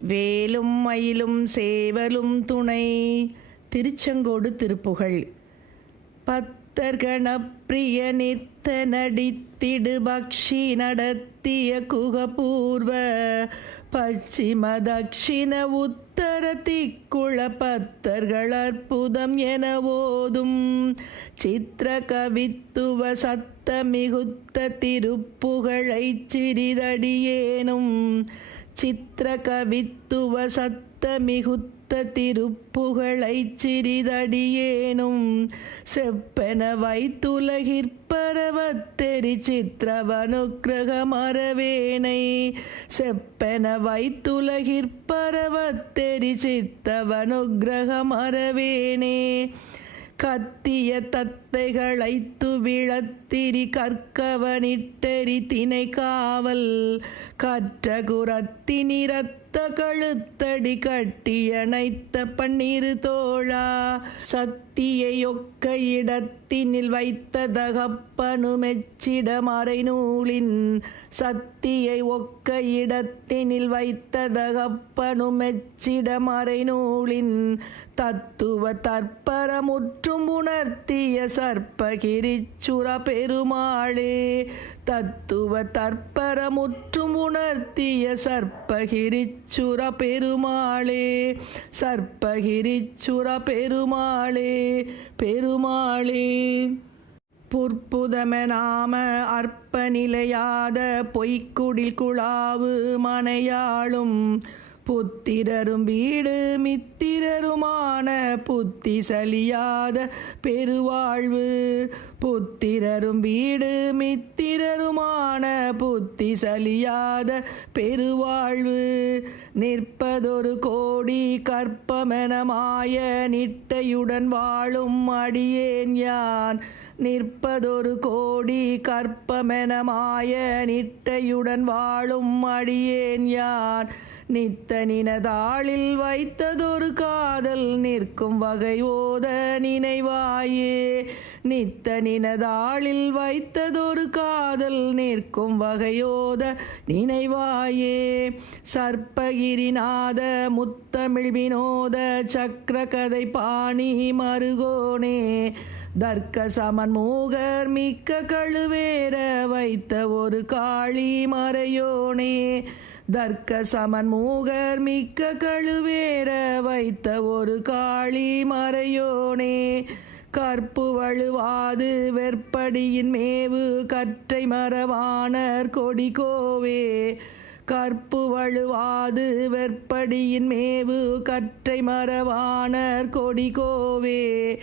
வேலும் மயிலும் சேவலும் துணை. திருச்செங்கோடு திருப்புகழ். பத்தர்கணப்பிரிய நித்த நடித்திடு பக்ஷி நடத்திய குகபூர்வ. பச்சிம தக்ஷிண உத்தர திக்குள பத்தர்கள் அற்புதம் என ஓதும். சித்திர கவித்துவ சத்த மிகுத்த திருப்புகழைச் சிறிதடியேனும். சித்திர கவித்துவ சத்த மிகுத்த திருப்புகழை சிறிதடியேனும் செப்பென வைத்துலகிற்பரவத்தெறி சித்திரவனுக்கிரக மரவேனை செப்பென வைத்துலகிற்பரவத்தெறி சித்தவனுக்கிரக மரவேனே கத்திய தத்தைகளை துவிழத்திரி கற்கவனிட்டெரி தினை காவல் கற்ற குரத்தினிரத்த கழுத்தடி கட்டி அணைத்த பன்னிரு தோழா சத்தியையொக்க இடத்தினில் வைத்த தகப்பனு மெச்சிட மறைநூலின் சத்தியை ஒக்க இடத்தினில் வைத்த தகப்பனு மெச்சிட மறைநூலின் தத்துவ தற்பரமுற்றும் உணர்த்திய சர்ப்பகிரிச்சுர பெருமாளே தத்துவ தற்பரமுற்றும் உணர்த்திய சுர பெருமாளே சர்ப்பகிரி சுர பெருமாளே பெருமாளே. புற்புதமெனாம அற்ப நிலையாத பொய்க்குடில் குழாவு மனையாளும் புத்திரரும் வீடு மித்திரருமான புத்தி சலியாத பெருவாழ்வு புத்திரரும் வீடு மித்திரருமான புத்தி சலியாத பெருவாழ்வு நிற்பதொரு கோடி கற்பமெனமாய நிட்டையுடன் வாழும் அடியேன் யான். நிற்பதொரு கோடி கற்பமெனமாய நிட்டையுடன் வாழும் அடியேன் யான். நித்த நினதாளில் வைத்ததொரு காதல் நிற்கும் வகையோத நினைவாயே. நித்த நினதாளில் வைத்ததொரு காதல் நிற்கும் வகையோத நினைவாயே. சர்ப்பகிரிநாத முத்தமிழ் வினோத சக்கர கதை பாணி மருகோனே. தர்க்க சமன் மூகர் மிக்க கழுவேற வைத்த ஒரு காளி மறையோனே. தர்க்க சமன் மூகர் மிக்க கழுவேற வைத்த ஒரு காளி மறையோனே. கற்பு வழுவாது வெற்படியின் மேவு கற்றை மரவாணர் கொடிகோவே கற்பு வழுவாது வெற்படியின் மேவு கற்றை மரவாணர் கொடிகோவே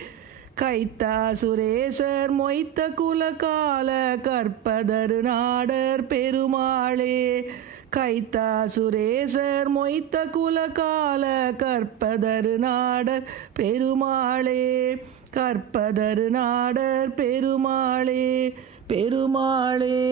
கைத்தா சுரேசர் மொய்த்த குலகால கற்பதரு நாடர் பெருமாளே. கைத்தா சுரேசர் மொய்த்த குலகால கற்பதரு நாடர் பெருமாளே கற்பதரு நாடர் பெருமாளே பெருமாளே.